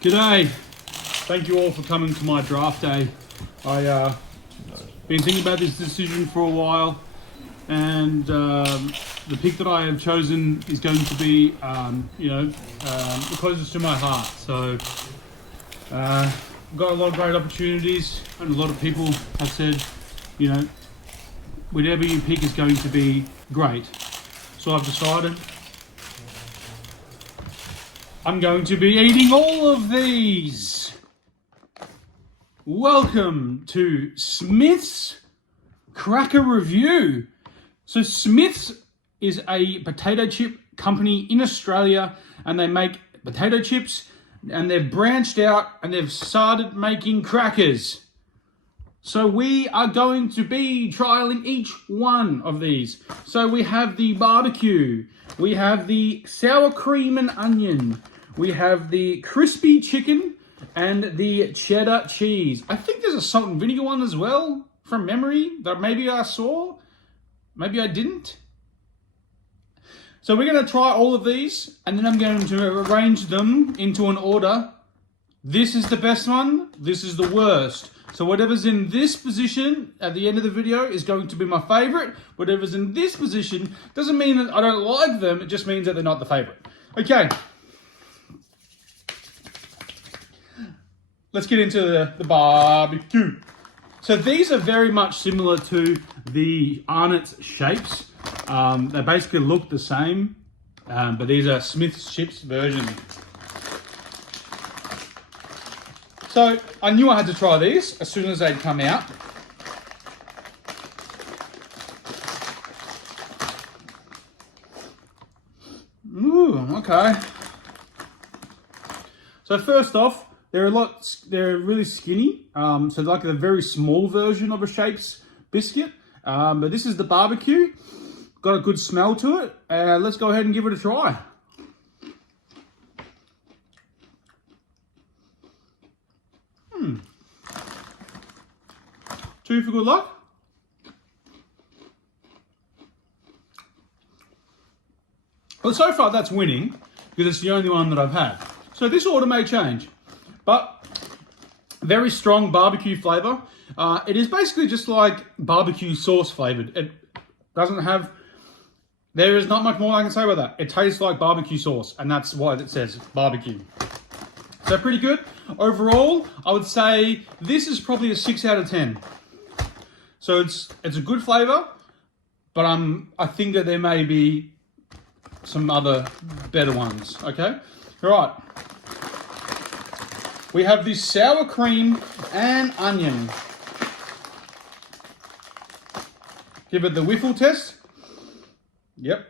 G'day. Thank you all for coming to my draft day. I been thinking about this decision for a while, and the pick that I have chosen is going to be, the closest to my heart. So, got a lot of great opportunities, and a lot of people have said, whatever you pick is going to be great. So I've decided I'm going to be eating all of these. Welcome to Smith's Cracker Review. So Smith's is a potato chip company in Australia, and they make potato chips, and they've branched out and they've started making crackers. So we are going to be trialing each one of these. So we have the barbecue, we have the sour cream and onion, we have the crispy chicken, and the cheddar cheese. I think there's a salt and vinegar one as well, from memory, that maybe I saw, maybe I didn't. So we're going to try all of these, and then I'm going to arrange them into an order. This is the best one, this is the worst. So whatever's in this position at the end of the video is going to be my favorite. Whatever's in this position doesn't mean that I don't like them, it just means that they're not the favorite. Okay. Let's get into the barbecue. So these are very much similar to the Arnott's shapes. They basically look the same, but these are Smith's chips version. So I knew I had to try these as soon as they'd come out. Ooh, okay. So first off, they're really skinny. So like a very small version of a Shapes biscuit. But this is the barbecue. Got a good smell to it. Let's go ahead and give it a try. Two for good luck. Well, so far that's winning because it's the only one that I've had. So this order may change, but very strong barbecue flavor. It is basically just like barbecue sauce flavored. It doesn't have, there is not much more I can say about that. It tastes like barbecue sauce, and that's why it says barbecue. So pretty good. Overall, I would say this is probably a 6 out of 10. So it's a good flavor, but I think that there may be some other better ones, okay? All right. We have the sour cream and onion. Give it the whiffle test. Yep.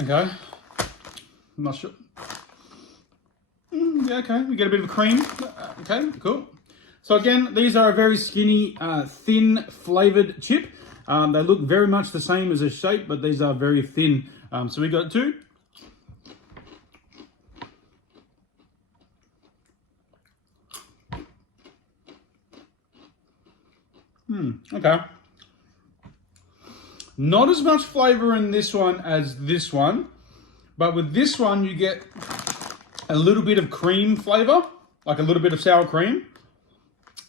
Okay. I'm not sure. Yeah, okay. We get a bit of cream. Okay, cool. So again, these are a very skinny, thin flavored chip. They look very much the same as a shape, but these are very thin. So we got two. Okay. Not as much flavor in this one as this one, but with this one you get a little bit of cream flavor, like a little bit of sour cream.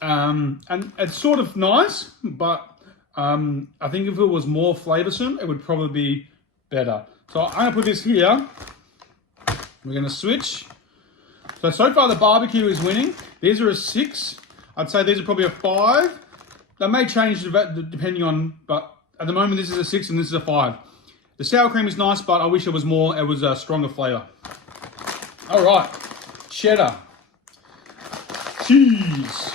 And it's sort of nice, but I think if it was more flavoursome, it would probably be better. So I'm gonna put this here. We're gonna switch. So far the barbecue is winning. These are a 6. I'd say these are probably a 5. They may change depending on, but at the moment this is a 6 and this is a 5. The sour cream is nice, but I wish it was a stronger flavour. All right, cheddar, cheese.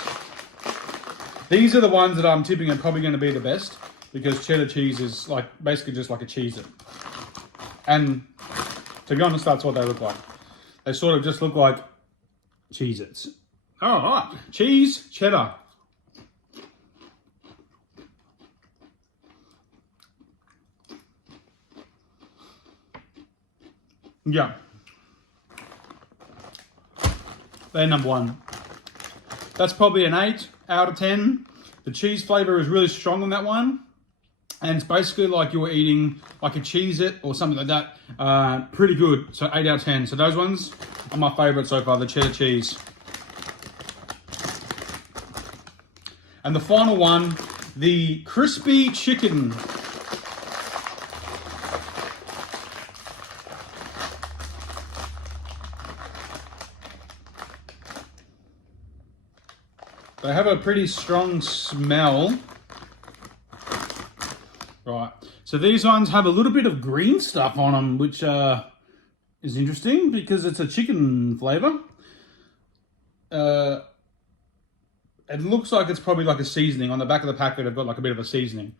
These are the ones that I'm tipping are probably going to be the best because cheddar cheese is like basically just like a Cheez-It. And to be honest, that's what they look like. They sort of just look like Cheez-Its. All right, cheese, cheddar. Yeah. They're number one. That's probably an 8 out of 10. The cheese flavor is really strong on that one. And it's basically like you were eating like a Cheez-It or something like that. Pretty good. So 8 out of 10. So those ones are my favorite so far, the cheddar cheese. And the final one, the crispy chicken. They have a pretty strong smell. Right, so these ones have a little bit of green stuff on them, which is interesting because it's a chicken flavour. It looks like it's probably like a seasoning. On the back of the packet, I've got like a bit of a seasoning.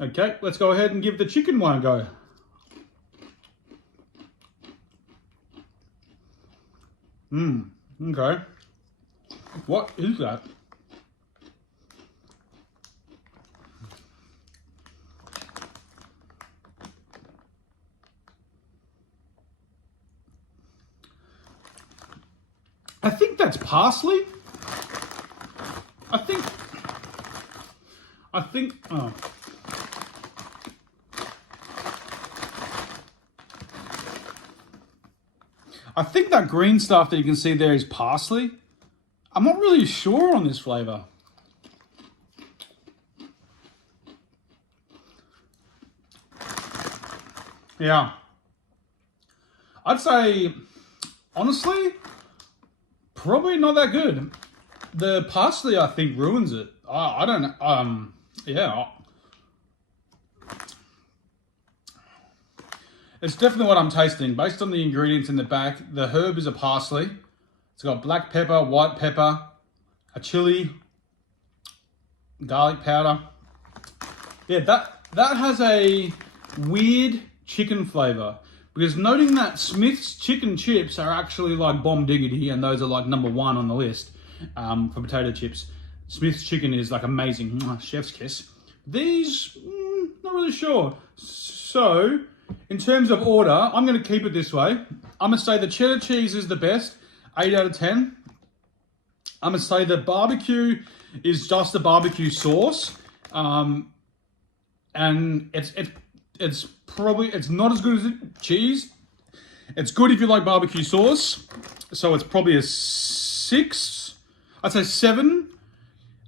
Okay, let's go ahead and give the chicken one a go. Okay. What is that? I think that's parsley. I think, oh. I think that green stuff that you can see there is parsley. I'm not really sure on this flavor. Yeah. I'd say, honestly, probably not that good. The parsley, I think, ruins it. I don't know. Yeah. It's definitely what I'm tasting. Based on the ingredients in the back, the herb is a parsley. It's got black pepper, white pepper, a chili, garlic powder. Yeah, that has a weird chicken flavor. Because noting that Smith's chicken chips are actually like bomb diggity, and those are like #1 on the list for potato chips. Smith's chicken is like amazing, chef's kiss. These, not really sure. So, in terms of order, I'm going to keep it this way. I'm going to say the cheddar cheese is the best, 8 out of 10. I'm going to say the barbecue is just a barbecue sauce, and it's probably, it's not as good as cheese. It's good if you like barbecue sauce. So it's probably a 6. I'd say 7.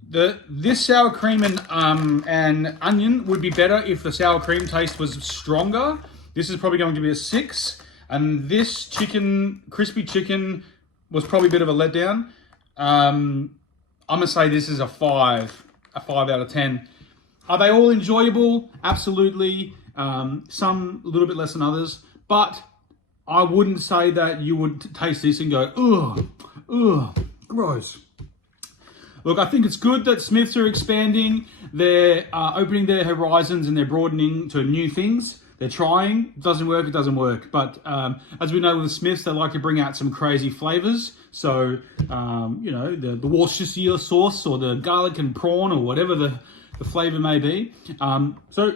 This sour cream and onion would be better if the sour cream taste was stronger. This is probably going to be a 6. And this chicken, crispy chicken, was probably a bit of a letdown. I'm going to say this is a 5 out of 10. Are they all enjoyable? Absolutely. Some a little bit less than others, but I wouldn't say that you would taste this and go, ugh, gross. Look, I think it's good that Smiths are expanding. They're opening their horizons and they're broadening to new things. They're trying. It doesn't work, it doesn't work. But as we know with the Smiths, they like to bring out some crazy flavors. So, the Worcestershire sauce or the garlic and prawn or whatever the flavor may be. So,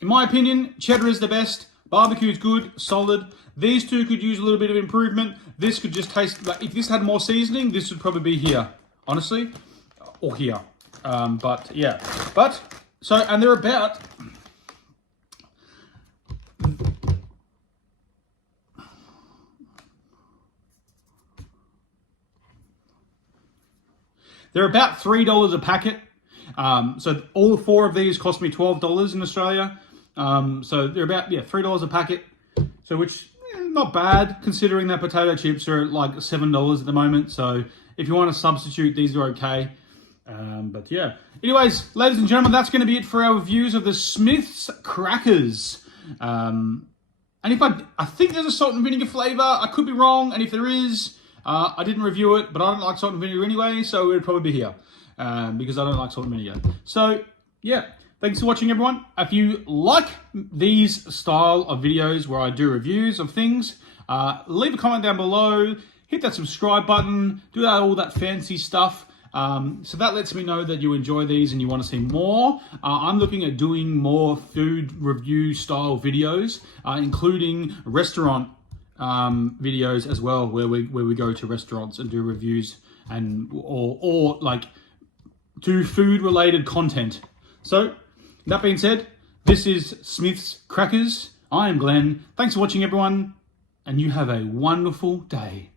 in my opinion, cheddar is the best. Barbecue is good, solid. These two could use a little bit of improvement. This could just taste like, if this had more seasoning, this would probably be here, honestly, or here. But yeah, and they're about. They're about $3 a packet. So all 4 of these cost me $12 in Australia. So they're about, $3 a packet. So which, not bad, considering that potato chips are like $7 at the moment. So if you want to substitute, these are okay. But yeah. Anyways, ladies and gentlemen, that's going to be it for our reviews of the Smith's crackers. And if I think there's a salt and vinegar flavor, I could be wrong. And if there is, I didn't review it, but I don't like salt and vinegar anyway, so it would probably be here. Because I don't like salt and vinegar. So, yeah. Thanks for watching, everyone. If you like these style of videos where I do reviews of things, leave a comment down below, hit that subscribe button, do all that fancy stuff. So that lets me know that you enjoy these and you want to see more. I'm looking at doing more food review style videos, including restaurant videos as well, where we go to restaurants and do reviews and or like do food related content. So that being said, This is Smith's Crackers. I am Glenn. Thanks for watching, everyone, and you have a wonderful day.